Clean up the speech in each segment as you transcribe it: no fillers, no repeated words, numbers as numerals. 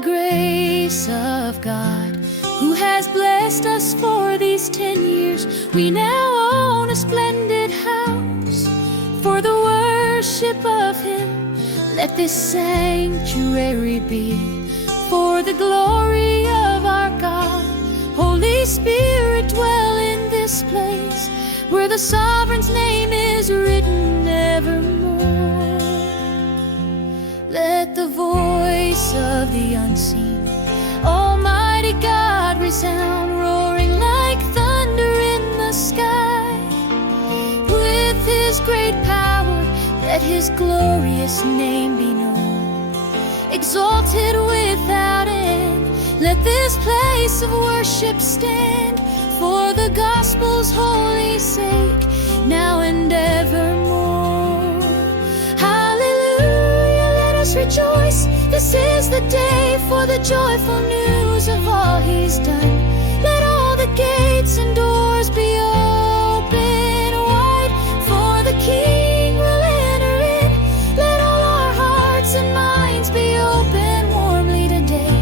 grace of God, who has blessed us for these 10 years, we now own a splendid house for the worship of Him. Let this sanctuary be for the glory of our God. Holy Spirit, dwell in this place where the Sovereign's name is written evermore. Let the voice of the unseen Almighty God resound, roaring like thunder in the sky. With His great power, let His glorious name be known, exalted without end. Let this place of worship stand for the gospel's holy sake, now and evermore. Hallelujah, let us rejoice. This is the day for the joyful news of all He's done. Let all the gates and doors be open wide, for the King will enter in. Let all our hearts and minds be open warmly today.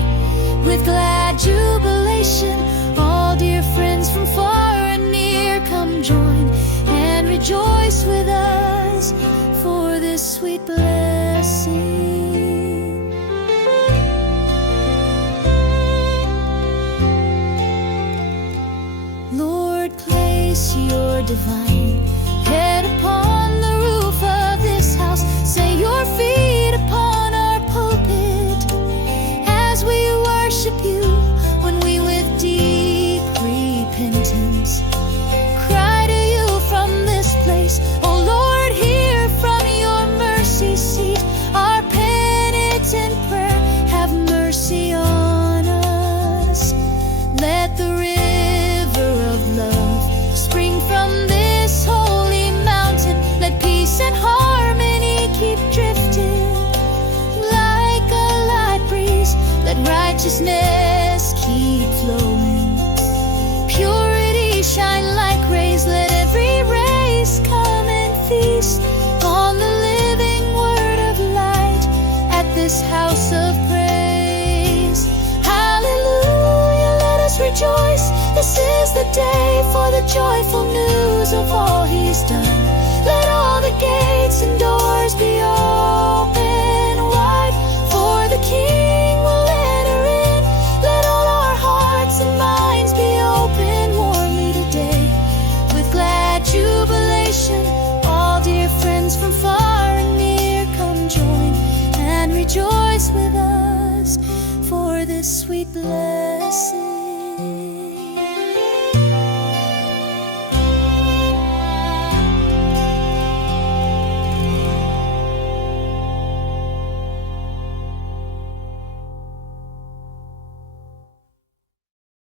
With glad jubilation, all dear friends from far and near, come join and rejoice with us for this sweet blessing. Lord, place your divine head upon the roof of this house. Set your feet upon our pulpit as we worship You, when we with deep repentance cry to You from this place. Oh Lord, hear from Your mercy seat our penitent prayer. Have mercy on us. Let the river of love spring from this holy mountain. Let peace and harmony keep drifting like a light breeze. Let righteousness keep flowing, purity shine like rays. Let every race come and feast on the living word of light at this house of praise. Hallelujah, let us rejoice. This is the day for the joyful news of all He's done. Let all the gates and doors be open wide, for the King will enter in. Let all our hearts and minds be open warmly today. With glad jubilation, all dear friends from far and near, come join and rejoice with us for this sweet blessing.